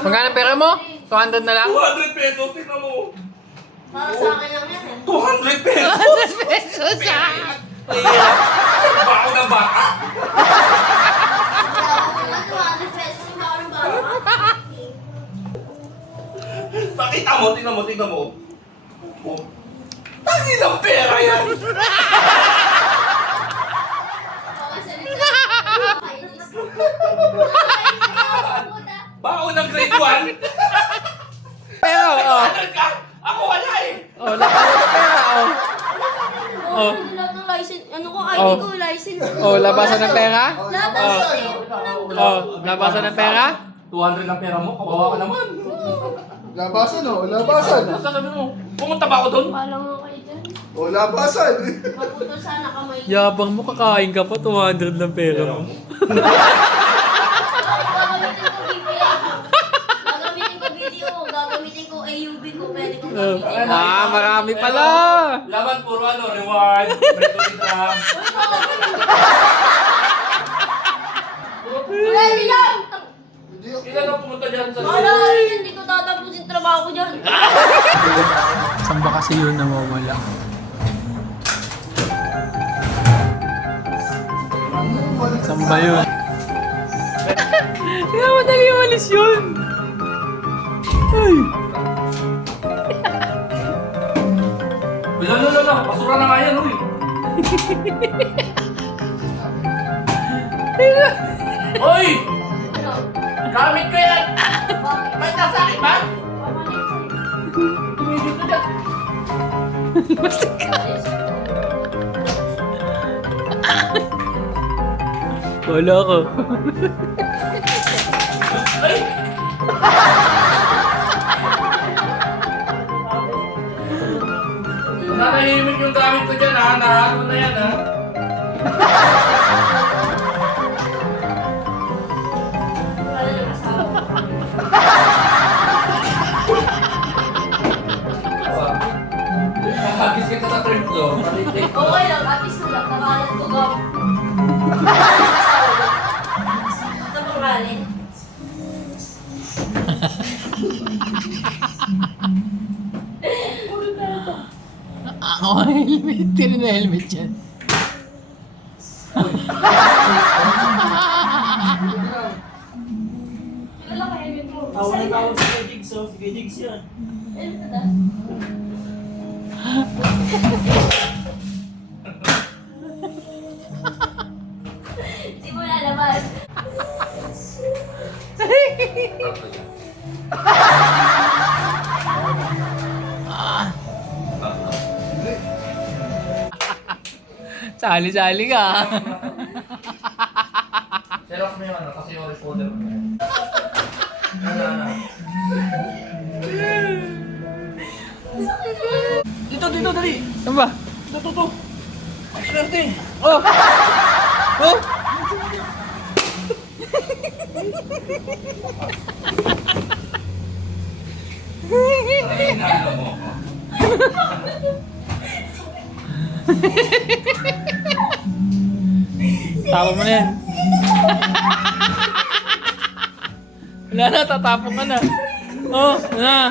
Magkano pera mo? 200 na lang? 200 pesos, tingnan mo. Para sa akin lang yan eh. 200 pesos! 200 pesos ah! Mahirap. Bako ng baka. Kaya ako naman 200 pesos yung bawal ng bawal. Pakita mo, tingnan mo, tingnan mo. Oh. Tangi ng pera yan! Bako ng grade 1? Pero, oh. Ka? Ako wala eh! Oh, labasan ng pera, oh. Oh. Lahat ng license, ano ko, ID Oh. ko, license ko. Oh, labasan ng pera? Lahat ng license. Oh, labasan ng pera? 200 lang pera mo, kawawa ka naman. Labasan o, labasan. Basta sabi mo, pumunta ba ako doon? Wala nga kayo dyan. O, labasan. Maputol sana kamay. Yabang mo, kakain ka pa, 200 lang pera mo. Gagamitin ko video, gagamitin ko AUB ko, pwede kong gamitin. Ah, marami pala. Laban puro ano, reward, break drop. Wala lang! Ilan ang pumunta dyan sa Wala rin, hindi ko tatapusin trabaho ko dyan. Saan ba kasi yun nawawala? Saan ba yun? Kaya madali umalis yun! Ay! Wala, basura na nga yan, uy. Hoy! Ano? Gamit ko yan! Bakit? May nasa akin ba? Pamalit sa'yo. Tumigil ka dyan. Wala ka. Ay! Nanahimik yung gamit ko dyan ha, nahalo na yan ha. Wala na kasama. Nakagis kita sa third floor. Okay lang, at least wala. Nakalat ko ka. Ito pangalan. Ako helmet. Tira na helmet yan. Wala ka helmet mo. Tawag na tawag si Kuya Jigs, oh. Si Kuya Jigs yan. Helmet na. Hindi mo lalabas. Sali-sali ka. Xerox mo yung ano, kasi yung folder mo. Ano. Dito, dali! Ano ba? Ito. Swerte! Oh! Oh! Ay, nalo mo ako. Tapo mo na yan. Wala na, tatapon ka na. Oh, na.